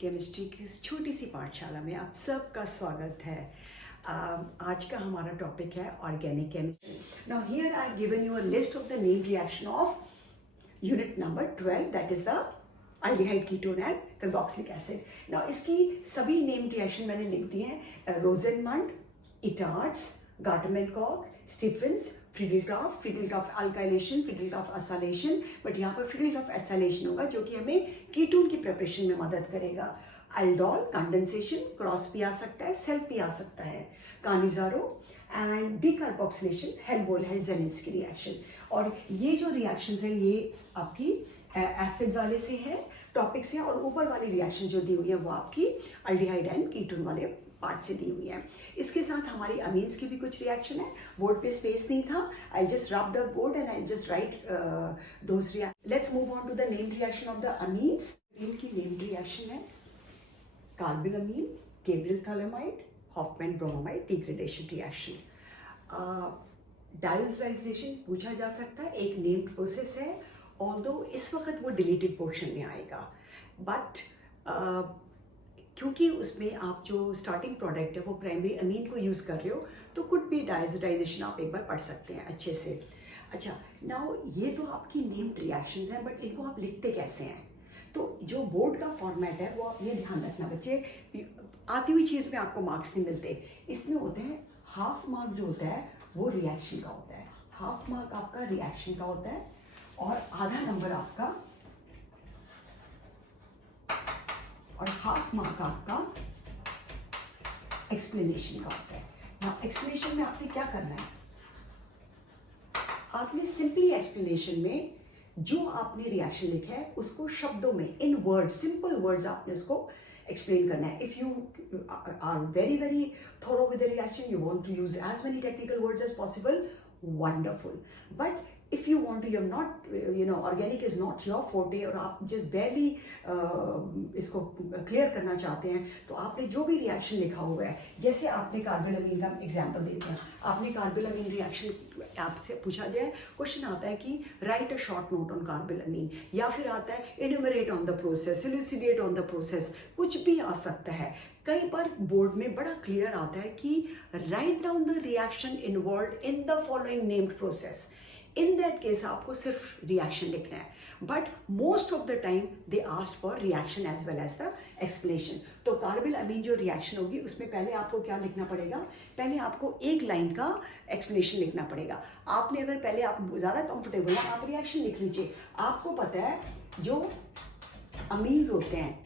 Chemistry की इस छोटी सी पाठशाला में आप सबका स्वागत है। आज का हमारा टॉपिक है organic chemistry. Now here I have given you a list of the name reaction of unit number 12, that is the aldehyde ketone and carboxylic acid. Now इसकी सभी नेम रिएक्शन मैंने लिख दिए हैं, रोजेनमंड, इटार्ड्स, गार्टमैन-कॉक, Stephen's, Friedel-Crafts alkylation, Friedel-Crafts acylation, but यहाँ पर Friedel-Crafts acylation होगा जो कि हमें कीटोन की प्रिपरेशन में मदद करेगा। अल्डोल कंडेंसेशन, क्रॉस भी आ सकता है, सेल्फ भी आ सकता है, कानिजारो एंड डीकार्बोक्सिलेशन, हेल्महोल्ट्ज की रिएक्शन। और ये जो रिएक्शंस हैं ये आपकी एसिड वाले से है, टॉपिक से, और ऊपर वाली रिएक्शन जो दी हुई है वो आपकी अल्डिहाइड एंड कीटोन वाले पार्ट से दी हुई है। इसके साथ हमारी अमीन्स की भी कुछ रिएक्शन है। बोर्ड पे स्पेस नहीं था, I just rub the board and I just write those reaction. Let's move on to the name reaction of the amines. इनकी नेम रिएक्शन है carbylamine, Gabriel phthalimide, Hoffmann bromamide degradation reaction. Diazotization पूछा जा सकता है, एक named process है, although इस वक्त वो डिलीटेड पोर्शन में आएगा, बट क्योंकि उसमें आप जो स्टार्टिंग प्रोडक्ट है वो प्राइमरी अमीन को यूज़ कर रहे हो तो कुड बी डाइस्टराइजेशन आप एक बार पढ़ सकते हैं अच्छे से। अच्छा, नाउ ये तो आपकी नेम्ड रिएक्शंस हैं, बट इनको आप लिखते कैसे हैं? तो जो बोर्ड का फॉर्मेट है वो आप ये ध्यान रखना बच्चे, आती हुई चीज़ में आपको मार्क्स नहीं मिलते। इसमें होते हैं हाफ मार्क जो होता है वो रिएक्शन का होता है, हाफ मार्क आपका रिएक्शन का होता है और आधा नंबर आपका, और हाफ मार्क आपका एक्सप्लेनेशन का होता है। ना एक्सप्लेनेशन में आपने क्या करना है, आपने सिंपली एक्सप्लेनेशन में जो आपने रिएक्शन लिखा है उसको शब्दों में, इन वर्ड्स, सिंपल वर्ड्स आपने उसको एक्सप्लेन करना है। If you are very thorough with the reaction, you want to use as many technical words as possible, wonderful. But if you want to, you're not, organic is not your forte, और आप just barely इसको clear करना चाहते हैं, तो आपने जो भी रिएक्शन लिखा हुआ है, जैसे आपने कार्बिलअमीन का एग्जांपल देते हैं, आपने कार्बिलअमीन रिएक्शन आपसे पूछा जाए, क्वेश्चन आता है कि write a short note on carbylamine, या फिर आता है enumerate on the process, elucidate on the process, कुछ भी आ सकता है। कई बार बोर्ड में बड़ा क्लियर आता है कि write down the reaction involved in the following named process. In that case आपको सिर्फ रिएक्शन लिखना है, but most of the time they asked for reaction as well as the explanation. तो कार्बिल अमीन जो reaction होगी उसमें पहले आपको क्या लिखना पड़ेगा, पहले आपको एक लाइन का एक्सप्लेनेशन लिखना पड़ेगा। आपने अगर पहले आप ज़्यादा कंफर्टेबल हैं, आप रिएक्शन लिख लीजिए। आपको पता है जो अमीन्स होते हैं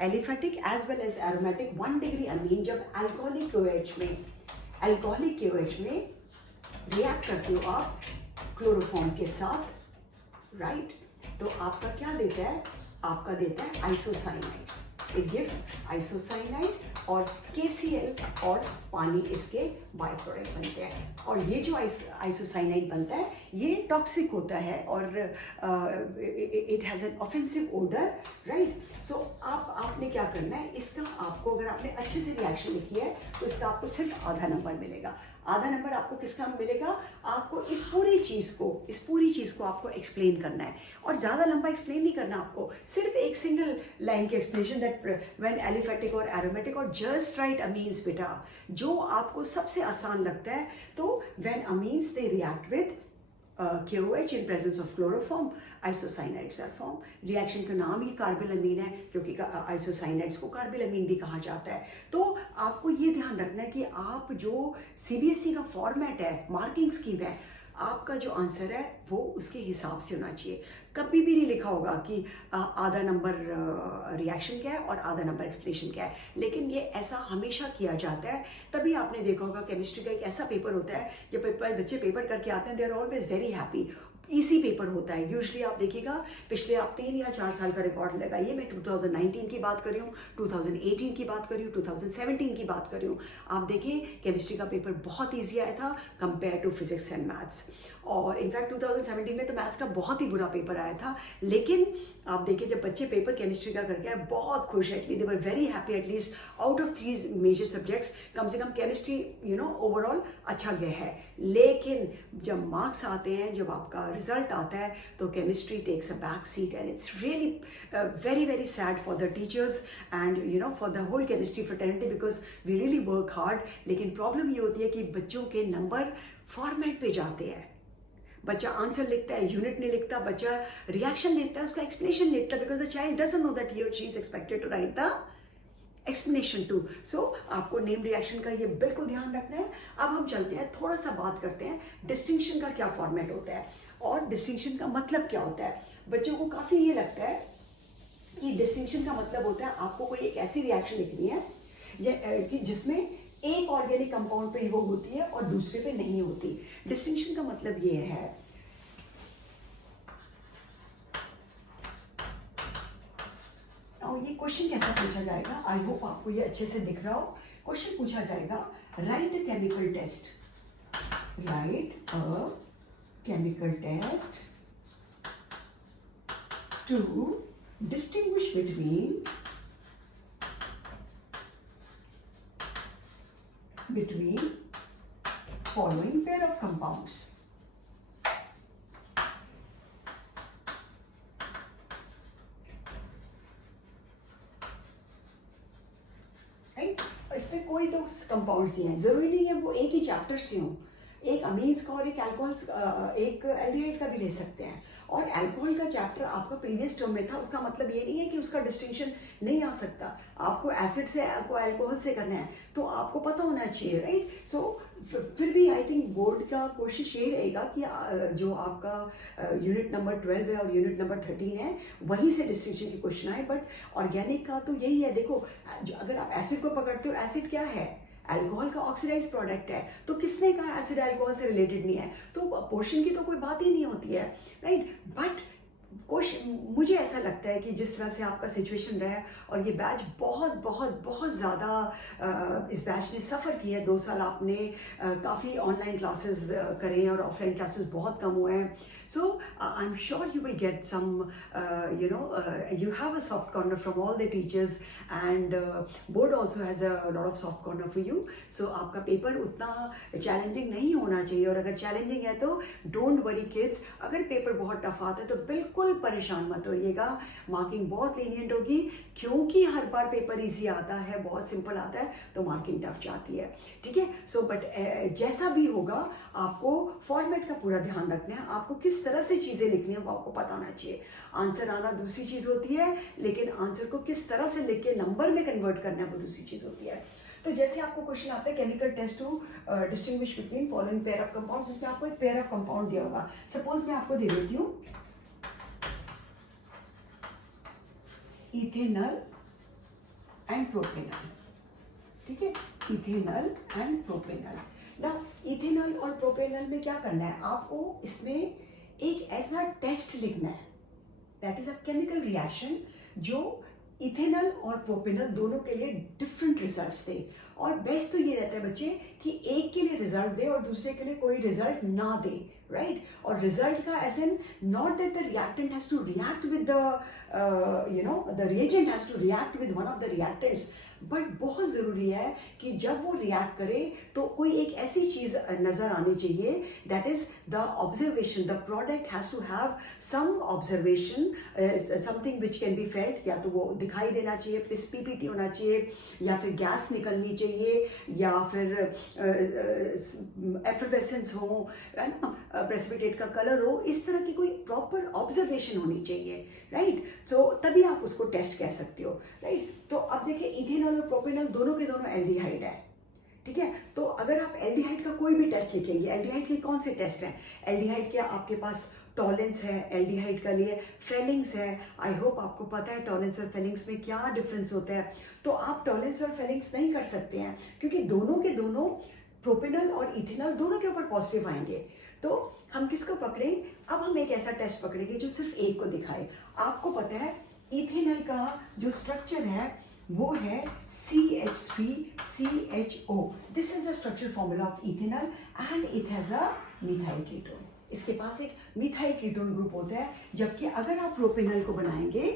aliphatic as well as aromatic 1 degree amine, जब अल्कोहलिक KOH में रिएक्ट करते हो आप क्लोरोफॉर्म के साथ, राइट, तो आपका क्या देता है, आपका देता है आइसोसाइनाइड्स। इट गिव्स आइसोसाइनाइड और KCl और पानी इसके बाय प्रोडक्ट बनते हैं। और ये जो आइसोसाइनाइड बनता है ये टॉक्सिक होता है और it has an offensive odour, right. So आपने क्या करना है, इसका आपको, अगर आपने अच्छे से रिएक्शन लिखी है तो इसका आपको सिर्फ आधा नंबर मिलेगा। आधा नंबर आपको किसका मिलेगा, आपको इस पूरी चीज़ को आपको एक्सप्लेन करना है, और ज़्यादा लंबा एक्सप्लेन नहीं करना आपको, सिर्फ एक सिंगल लाइन की एक्सप्लेनेशन दैट व्हेन एलिफेटिक और एरोमेटिक, और जस्ट राइट अमीन्स बेटा, जो आपको सबसे आसान लगता है। तो when amines they react with KOH in presence of chloroform, isocyanide are formed. Reaction का नाम ही कार्बिलअमीन है क्योंकि आइसोसाइनाइड्स को कार्बिलअमीन भी कहा जाता है। तो आपको ये ध्यान रखना है कि आप जो CBSE का फॉर्मेट है, मार्किंग स्कीम है, आपका जो आंसर है वो उसके हिसाब से होना चाहिए। कभी भी नहीं लिखा होगा कि आधा नंबर रिएक्शन क्या है और आधा नंबर एक्सप्लेनेशन क्या है, लेकिन ये ऐसा हमेशा किया जाता है। तभी आपने देखा होगा केमिस्ट्री का एक ऐसा पेपर होता है जब बच्चे पेपर करके आते हैं, they are always very happy. इसी पेपर होता है यूजुअली, आप देखिएगा पिछले आप 3 या 4 साल का रिकॉर्ड लगाइए। मैं 2019 की बात कर रही हूँ, 2018 की बात कर रही हूँ, 2017 की बात कर रही हूँ। आप देखिए केमिस्ट्री का पेपर बहुत ईजी आया था compare to physics and maths, और इनफैक्ट 2017 में तो मैथ्स का बहुत ही बुरा पेपर आया था। लेकिन आप देखिए जब बच्चे पेपर केमिस्ट्री का करके आए बहुत खुश है, they were very happy, at least out of 3 major subjects कम से कम केमिस्ट्री ओवरऑल अच्छा गया है। लेकिन जब मार्क्स आते हैं, जब आपका रिजल्ट आता है, तो chemistry takes a back seat and it's really very very sad for the teachers and you know for the whole chemistry fraternity, because we really work hard. लेकिन प्रॉब्लम ये होती है कि बच्चों के नंबर फॉर्मेट पे जाते हैं। बच्चा आंसर लिखता है, यूनिट नहीं लिखता, बच्चा रिएक्शन लिखता है, उसका एक्सप्लेनेशन लिखता है, because the child doesn't know that he और she is expected to write the explanation too. So आपको नेम रिएक्शन का ये बिल्कुल ध्यान रखना है। अब हम चलते हैं, थोड़ा सा बात करते हैं डिस्टिंक्शन का क्या फॉर्मेट होता है और डिस्टिंक्शन का मतलब क्या होता है। बच्चों को काफ़ी ये लगता है कि डिस्टिंक्शन का मतलब होता है आपको कोई एक ऐसी रिएक्शन लिखनी है कि जिसमें एक ऑर्गेनिक कंपाउंड पे वो होती है और दूसरे पे नहीं होती। डिस्टिंक्शन का मतलब ये है और ये क्वेश्चन कैसा पूछा जाएगा, आई होप आपको ये अच्छे से दिख रहा हो। क्वेश्चन पूछा जाएगा, write a chemical test, write a chemical test to distinguish between following pair of compounds. Right, इसमें कोई तो कंपाउंड्स दिए हैं, जरूरी नहीं है वो एक ही चैप्टर से हों। एक अमीन्स का और एक अल्कोहल्स एक एल्डिहाइड का भी ले सकते हैं। और अल्कोहल का चैप्टर आपका प्रीवियस टर्म में था, उसका मतलब ये नहीं है कि उसका डिस्टिंक्शन नहीं आ सकता। आपको एसिड से आपको अल्कोहल से करना है तो आपको पता होना चाहिए, राइट। सो फिर भी आई थिंक बोर्ड का कोशिश ये रहेगा कि जो आपका यूनिट नंबर 12 है और यूनिट नंबर 13 है वहीं से डिस्टिंक्शन की क्वेश्चन आए। बट ऑर्गेनिक का तो यही है। देखो, अगर आप एसिड को पकड़ते हो, एसिड क्या है, अल्कोहल का ऑक्सीडाइज प्रोडक्ट है। तो किसने कहा एसिड अल्कोहल से रिलेटेड नहीं है, तो पोर्शन की तो कोई बात ही नहीं होती है, राइट। बट मुझे ऐसा लगता है कि जिस तरह से आपका सिचुएशन रहा है और ये बैच बहुत बहुत बहुत ज़्यादा इस बैच ने सफ़र किया है। 2 साल आपने काफ़ी ऑनलाइन क्लासेस करे हैं और ऑफलाइन क्लासेस बहुत कम हुए हैं। So I'm sure you will get some, you have a soft corner from all the teachers and board also has a lot of soft corner for you. So आपका paper उतना challenging नहीं होना चाहिए, और अगर चैलेंजिंग है तो don't worry kids. अगर पेपर बहुत टफ आता है तो बिल्कुल परेशान मत होइएगा, मार्किंग बहुत लीनियंट होगी, क्योंकि हर बार पेपर इजी आता है, बहुत सिंपल आता है, तो मार्किंग टफ जाती है, ठीक है। सो बट जैसा भी होगा आपको फॉर्मेट का पूरा ध्यान रखना है, आपको किस तरह से चीज़ें लिखनी है वो आपको पता होना चाहिए। आंसर आना दूसरी चीज़ होती है, लेकिन आंसर को किस तरह से लिख के नंबर में कन्वर्ट करना है वो दूसरी चीज़ होती है। तो जैसे आपको क्वेश्चन आता है chemical test to distinguish between following pair of compounds, जिसमें आपको एक पेयर ऑफ कंपाउंड दिया होगा। सपोज मैं आपको दे देती हूँ इथेनल एंड प्रोपेनल, ठीक है, इथेनल एंड प्रोपेनल। ना इथेनल और प्रोपेनल में क्या करना है, आपको इसमें एक ऐसा टेस्ट लिखना है, that is a chemical reaction जो इथेनल और प्रोपेनल दोनों के लिए डिफरेंट रिजल्ट्स दे। और बेस्ट तो ये रहता है बच्चे कि एक के लिए रिजल्ट दे और दूसरे के लिए कोई रिजल्ट ना दे, राइट। और रिजल्ट का as an not that the reactant has to react with the reagent has to react with one of the reactants, but बहुत ज़रूरी है कि जब वो रिएक्ट करे तो कोई एक ऐसी चीज़ नज़र आनी चाहिए, that is the observation. The product has to have some observation, something which can be felt. या तो वो दिखाई देना चाहिए, पीपीटी होना चाहिए, या फिर गैस निकलनी चाहिए, या फिर एफरवेसेंस हो, है ना, प्रेसिपिटेट का कलर हो, इस तरह की कोई प्रॉपर ऑब्जर्वेशन होनी चाहिए, राइट। सो तभी आप उसको टेस्ट कह सकते हो, राइट। तो अब देखिए इथेनॉल और प्रोपेनॉल दोनों के दोनों एल्डिहाइड है, ठीक है। तो अगर आप एल्डिहाइड का कोई भी टेस्ट लिखेंगे, एल्डिहाइड के कौन से टेस्ट हैं, एल्डिहाइड के आपके पास टॉलेंस है, एल्डिहाइड का लिए फेलिंग्स है। आई होप आपको पता है टॉलेंस और फेलिंग्स में क्या डिफरेंस होता है। तो आप टॉलेंस और फेलिंग्स नहीं कर सकते हैं, क्योंकि दोनों के दोनों प्रोपेनॉल और इथेनॉल दोनों के ऊपर पॉजिटिव आएंगे। तो हम किसको पकड़ें, अब हम एक ऐसा टेस्ट पकड़ेंगे जो सिर्फ एक को दिखाए। आपको पता है इथेनॉल का जो स्ट्रक्चर है वो है CH3CHO। This is the structure formula of ethanol and it has a methyl ketone. इसके पास एक मिथाइल कीटोन ग्रुप होता है, जबकि अगर आप प्रोपेनॉल को बनाएंगे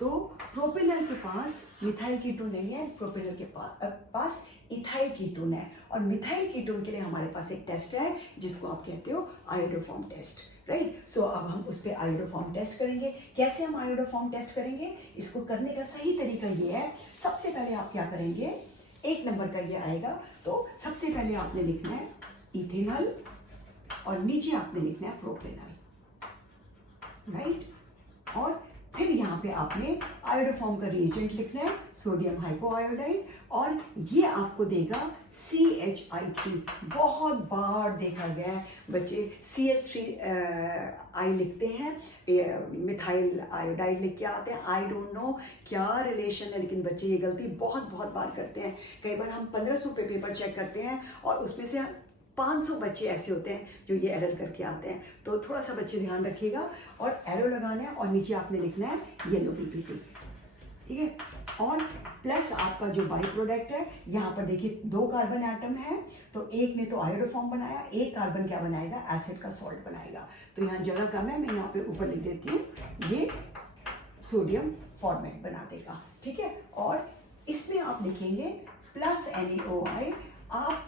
तो प्रोपेनल के पास मिथाइल कीटोन नहीं है, प्रोपेनल के पास इथाइल कीटोन है। और मिथाइल कीटोन के लिए हमारे पास एक टेस्ट है जिसको आप कहते हो आयोडोफॉर्म टेस्ट, राइट। सो अब हम उस पर आयोडोफॉर्म टेस्ट करेंगे। कैसे हम आयोडोफॉर्म टेस्ट करेंगे, इसको करने का सही तरीका ये है, सबसे पहले आप क्या करेंगे, 1 नंबर का ये आएगा। तो सबसे पहले आपने लिखना है इथेनॉल और नीचे आपने लिखना है प्रोपेनॉल, राइट। और फिर यहाँ पे आपने आयोडोफॉर्म का रिएजेंट लिखना है, सोडियम हाइपोआयोडाइड, और ये आपको देगा CH3। बहुत बार देखा गया है बच्चे CH3 लिखते हैं, मिथाइल आयोडाइड लिख के आते हैं। आई डोंट नो क्या रिलेशन है, लेकिन बच्चे ये गलती बहुत बार करते हैं। कई बार हम 1500 पे पेपर चेक करते हैं और उसमें से 500 बच्चे ऐसे होते हैं जो ये एरर करके आते हैं। तो थोड़ा सा बच्चे ध्यान रखिएगा, और एरो लगाना है और नीचे आपने लिखना है येलो PPT, ठीक है। और प्लस आपका जो बाई प्रोडक्ट है, यहाँ पर देखिए 2 कार्बन एटम है, तो एक ने तो आयोडोफॉर्म बनाया, एक कार्बन क्या बनाएगा, एसिड का सॉल्ट बनाएगा। तो यहाँ जगह कम है, मैं यहाँ पे ऊपर लिख देती हूँ, ये सोडियम फॉर्मेट बना देगा, ठीक है। और इसमें आप लिखेंगे प्लस NaOI। आप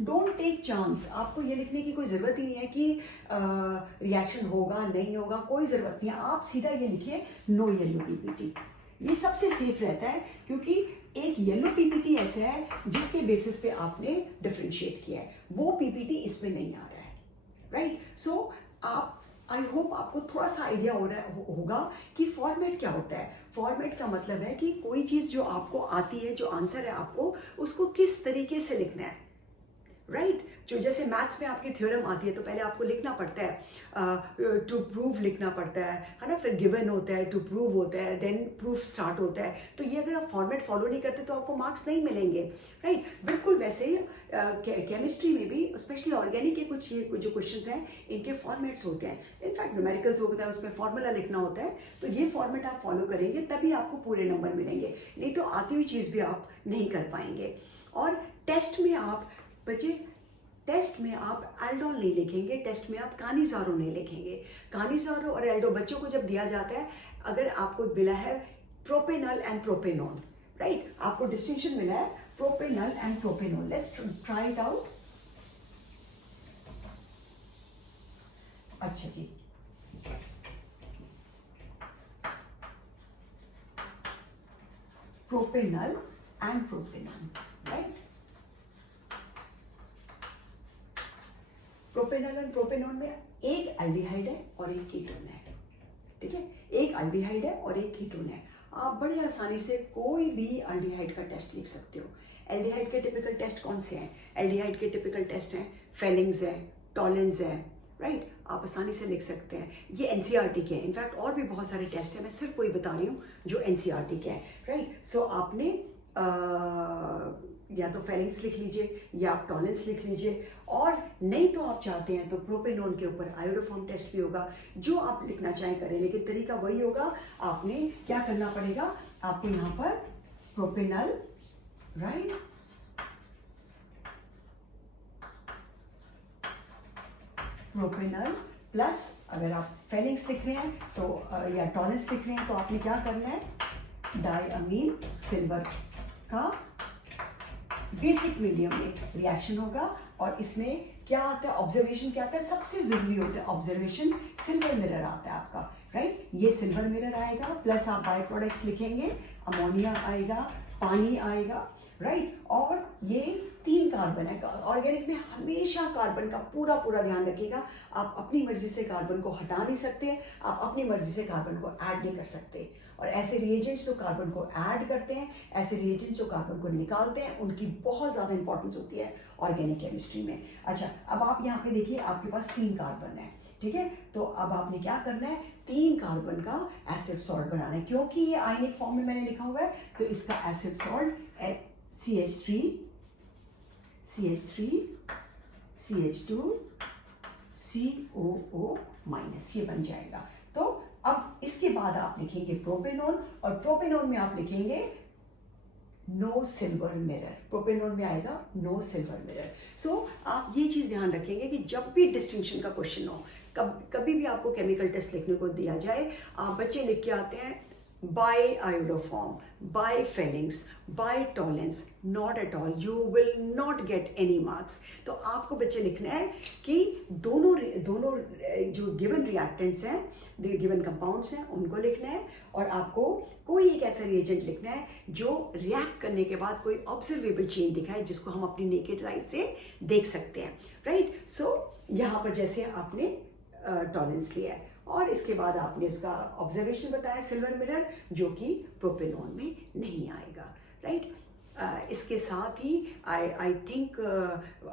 डोंट टेक चांस, आपको ये लिखने की कोई ज़रूरत ही नहीं है कि रिएक्शन होगा नहीं होगा, कोई ज़रूरत नहीं है। आप सीधा ये लिखिए नो येलो PPT, ये सबसे सेफ रहता है, क्योंकि एक येलो PPT ऐसा है जिसके बेसिस पे आपने डिफ्रेंशिएट किया है, वो PPT इसमें नहीं आ रहा है, राइट। सो आप, आई होप आपको थोड़ा सा आइडिया हो रहा होगा कि फॉर्मेट क्या होता है। फॉर्मेट का मतलब है कि कोई चीज़ जो आपको आती है, जो आंसर है आपको, उसको किस तरीके से लिखना है, राइट। जो जैसे मैथ्स में आपकी थ्योरम आती है तो पहले आपको लिखना पड़ता है, टू प्रूव लिखना पड़ता है ना, फिर गिवन होता है, टू प्रूव होता है, देन प्रूफ स्टार्ट होता है। तो ये अगर आप फॉर्मेट फॉलो नहीं करते तो आपको मार्क्स नहीं मिलेंगे, राइट। बिल्कुल वैसे ही केमिस्ट्री में भी, स्पेशली ऑर्गेनिक के कुछ जो क्वेश्चंस हैं, इनके फॉर्मेट्स होते हैं। इनफैक्ट न्यूमेरिकल्स होता है, उसमें फॉर्मूला लिखना होता है। तो ये फॉर्मेट आप फॉलो करेंगे तभी आपको पूरे नंबर मिलेंगे, नहीं तो आती हुई चीज़ भी आप नहीं कर पाएंगे। और टेस्ट में आप बच्चे, टेस्ट में आप एल्डोल नहीं लिखेंगे, टेस्ट में आप कानिजारो नहीं लिखेंगे। कानिजारो और एल्डो बच्चों को जब दिया जाता है, अगर आपको मिला है प्रोपेनॉल एंड प्रोपेनोन, राइट, आपको डिस्टिंक्शन मिला है propanol and propanone. Let's try it out. अच्छा जी, propanol and propanone, right. Propanol and propanone में एक एल्डिहाइड है और एक कीटोन है, ठीक है। एक एल्डिहाइड है और एक कीटोन है। आप बड़े आसानी से कोई भी एल्डिहाइड का टेस्ट लिख सकते हो। एल्डिहाइड के टिपिकल टेस्ट कौन से हैं? एल्डिहाइड के टिपिकल टेस्ट हैं फेलिंग्स है, टॉलेंस है, राइट। आप आसानी से लिख सकते हैं। ये NCERT के हैं। इनफैक्ट और भी बहुत सारे टेस्ट हैं, मैं सिर्फ वही बता रही हूँ जो NCERT के हैं, राइट। सो आपने या तो फेलिंग्स लिख लीजिए या आप टॉलेंस लिख लीजिए, और नहीं तो आप चाहते हैं तो प्रोपेनोन के ऊपर आयोडोफॉर्म टेस्ट भी होगा। जो आप लिखना चाहें करें, लेकिन तरीका वही होगा। आपने क्या करना पड़ेगा, आपको यहाँ पर प्रोपेनॉल, राइट, प्रोपेनॉल प्लस, अगर आप फेलिंग्स लिख रहे हैं तो या टॉलेंस लिख रहे हैं तो आपने क्या करना है, डाइअमीन सिल्वर का बेसिक मीडियम में रिएक्शन होगा। और इसमें क्या आता है, ऑब्जर्वेशन क्या आता है, सबसे जरूरी होता है ऑब्जर्वेशन, सिल्वर मिरर आता है आपका, राइट। ये सिल्वर मिरर आएगा, प्लस आप बाय प्रोडक्ट्स लिखेंगे, अमोनिया आएगा, पानी आएगा, राइट। और ये 3 कार्बन है। ऑर्गेनिक में हमेशा कार्बन का पूरा ध्यान रखिएगा। आप अपनी मर्जी से कार्बन को हटा नहीं सकते, आप अपनी मर्जी से कार्बन को ऐड नहीं कर सकते। और ऐसे रिएजेंट्स जो कार्बन को ऐड करते हैं, ऐसे रिएजेंट्स जो कार्बन को निकालते हैं, उनकी बहुत ज़्यादा इंपॉर्टेंस होती है ऑर्गेनिक केमिस्ट्री में। अच्छा, अब आप यहाँ पे देखिए, आपके पास 3 कार्बन है, ठीक है। तो अब आपने क्या करना है, 3 कार्बन का एसिड सॉल्ट बनाना है। क्योंकि ये आयनिक फॉर्म में मैंने लिखा हुआ है, तो इसका acid salt CH3 CH2 COO minus, ये बन जाएगा। तो अब इसके बाद आप लिखेंगे प्रोपेनोन, और प्रोपेनोन में आप लिखेंगे नो सिल्वर मिरर। प्रोपेनोन में आएगा नो सिल्वर मिरर। सो आप ये चीज़ ध्यान रखेंगे कि जब भी डिस्टिंक्शन का क्वेश्चन हो, कभी भी आपको केमिकल टेस्ट लिखने को दिया जाए, आप बच्चे लिख के आते हैं by iodoform, by Fellings, by Tollens, not at all, you will not get any marks. तो आपको बच्चे लिखना है कि दोनों जो गिवन रिएक्टेंट्स हैं, गिवन कंपाउंड्स हैं, उनको लिखना है, और आपको कोई एक ऐसा रिएजेंट लिखना है जो रिएक्ट करने के बाद कोई ऑब्जर्वेबल चेंज दिखाए, जिसको हम अपनी नेकेड आई से देख सकते हैं, राइट। सो यहाँ पर जैसे आपने टॉलेंस लिया है, और इसके बाद आपने उसका ऑब्जर्वेशन बताया सिल्वर मिरर, जो कि प्रोपेनॉन में नहीं आएगा, राइट। इसके साथ ही आई थिंक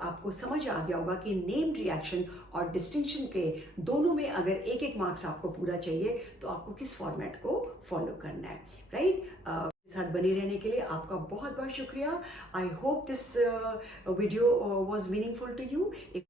आपको समझ आ गया होगा कि नेम्ड रिएक्शन और डिस्टिंक्शन के दोनों में अगर एक एक मार्क्स आपको पूरा चाहिए तो आपको किस फॉर्मेट को फॉलो करना है, राइट। साथ बने रहने के लिए आपका बहुत बहुत शुक्रिया। I hope this video was meaningful to you.